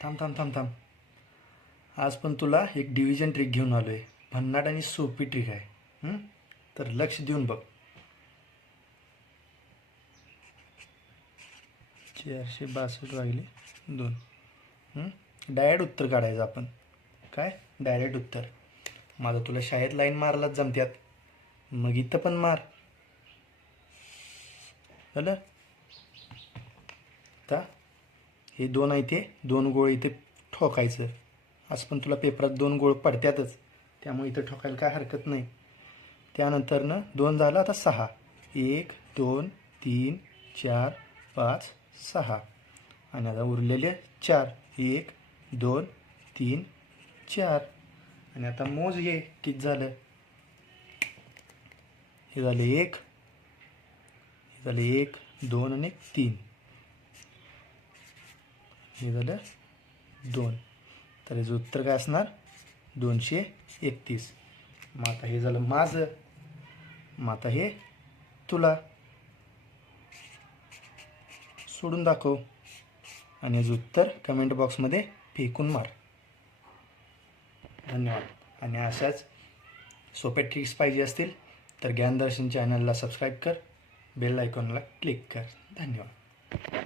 थांब थांब थांब थांब. आज पण तुला एक डिव्हिजन ट्रिक घेऊन आलो आहे. भन्नाट आणि सोपी ट्रिक आहे. तर लक्ष देऊन बघ. 462 भागिले 2. डायरेक्ट उत्तर काढायचं आपण. काय डायरेक्ट उत्तर. माझं तुला शाळेत लाईन मारायलाच जमत्यात, मग इथं पण मार. झालं. आता हे 2 आहे, ते 2 गोळ इथे ठोकायचं. आज पण तुला पेपरात 2 गोळ पडत्यातच, त्यामुळे इथं ठोकायला काय हरकत नाही. त्यानंतर 2 झालं, आता 6. 1 2 3 4 5 6. आणि आता उरलेले 4. 1 2 3 4. आणि आता मोज घे किती झालं. हे झाले 1, हे झाले 1 2 आणि 3. हे झालं 2. तर याचं उत्तर काय असणार? 231. मग आता हे झालं माझं. मग आता हे तुला सोडून दाखव आणि याचं उत्तर कमेंट बॉक्समध्ये फेकून मार. धन्यवाद. आणि अशाच सोप्या ट्रिक्स पाहिजे असतील तर ज्ञानदर्शन चॅनलला सबस्क्राईब कर, बेल आयकॉनला क्लिक कर. धन्यवाद.